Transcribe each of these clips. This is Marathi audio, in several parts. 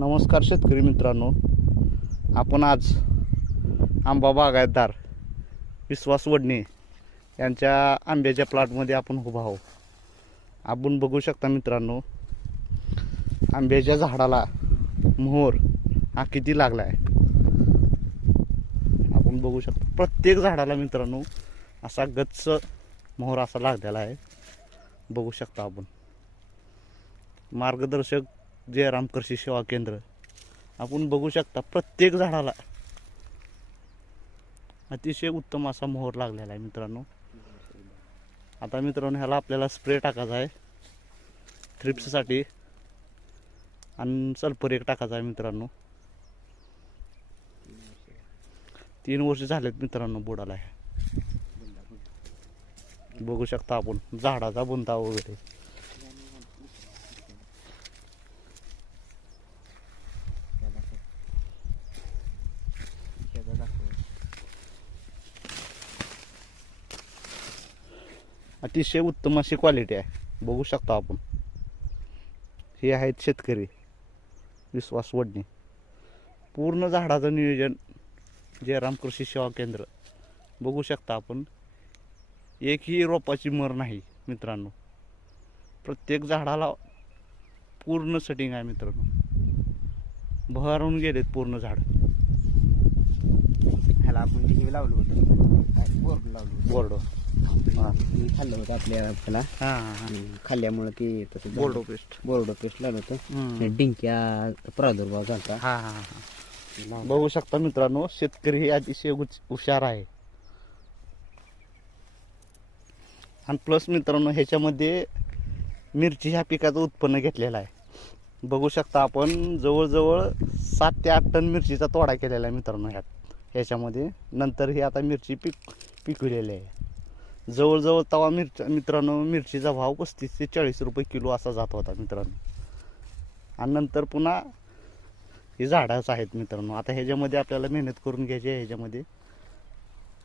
नमस्कार शेतकरी मित्रांनो. आपण आज आंबा बागायतदार विश्वास वडणे यांच्या आंब्याच्या प्लॉटमध्ये आपण उभा आहोत. आपण बघू शकता मित्रांनो आंब्याच्या झाडाला मोहर हा किती लागला आहे आपण बघू शकता प्रत्येक झाडाला मित्रांनो असा गच्च मोहर असा लागलेला आहे. बघू शकता आपण. मार्गदर्शक जयराम कृषी सेवा केंद्र. आपण बघू शकता प्रत्येक झाडाला अतिशय उत्तम असा मोहर लागलेला आहे मित्रांनो. आता मित्रांनो ह्याला आपल्याला स्प्रे टाकायचा आहे. थ्रिप्ससाठी. आणि सल्फर एक टाकायचा आहे मित्रांनो. तीन वर्ष झालेत मित्रांनो बुडाला बघू शकता आपण झाडाचा बुंदा वगैरे. अतिशय उत्तम अशी क्वालिटी आहे. बघू शकता आपण. हे आहेत शेतकरी. विश्वास वडणे. पूर्ण झाडाचं नियोजन जयराम कृषी सेवा केंद्र. बघू शकता आपण. एकही रोपाची मर नाही मित्रांनो. प्रत्येक झाडाला पूर्ण सेटिंग आहे मित्रांनो. बहरून गेलेत पूर्ण झाड. ह्याला आपण टी लावलं होतं. बोर्ड हां. खाल्लं होतं आपल्या ह्याला हां खाल्ल्यामुळं ते तसं बोर्ड पेस्ट. बोर्ड पेस्ट लावलं होतं. डिंक्या प्रादुर्भाव झाला हां हां हां. बघू शकता मित्रांनो शेतकरी हे अतिशय हुश- हुशार आहे. आणि प्लस मित्रांनो ह्याच्यामध्ये मिरची ह्या पिकाचं उत्पन्न घेतलेलं आहे. बघू शकता आपण जवळजवळ सात ते आठ टन मिरचीचा तोडा केलेला आहे मित्रांनो ह्यात. ह्याच्यामध्ये नंतर ही आता मिरची पिक पिकविलेली आहे. जवळजवळ तवा मिरची मित्रांनो मिरचीचा भाव पस्तीस ते चाळीस रुपये किलो असा जात होता मित्रांनो. आणि नंतर पुन्हा हे झाडंच आहेत मित्रांनो. आता ह्याच्यामध्ये आपल्याला मेहनत करून घ्यायची आहे ह्याच्यामध्ये.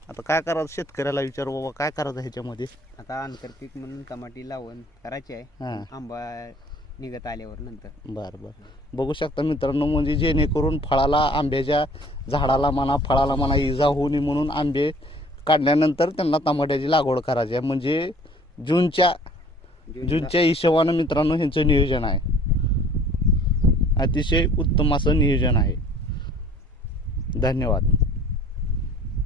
आता काय करायचं शेतकऱ्याला विचार बाबा काय करायचं ह्याच्यामध्ये? आता आंतरपीक म्हणून टमाटी लावण करायची आहे. हां. आंबा निघत आल्यावर नंतर. बरं बरं. बघू शकता मित्रांनो म्हणजे जेणेकरून फळाला आंब्याच्या झाडाला म्हणा फळाला म्हणा इजा होऊ नये म्हणून आंबे काढल्यानंतर त्यांना टमाट्याची लागवड करायची आहे. म्हणजे जूनच्या जूनच्या हिशोबानं मित्रांनो ह्यांचं नियोजन आहे. अतिशय उत्तम असं नियोजन आहे. धन्यवाद.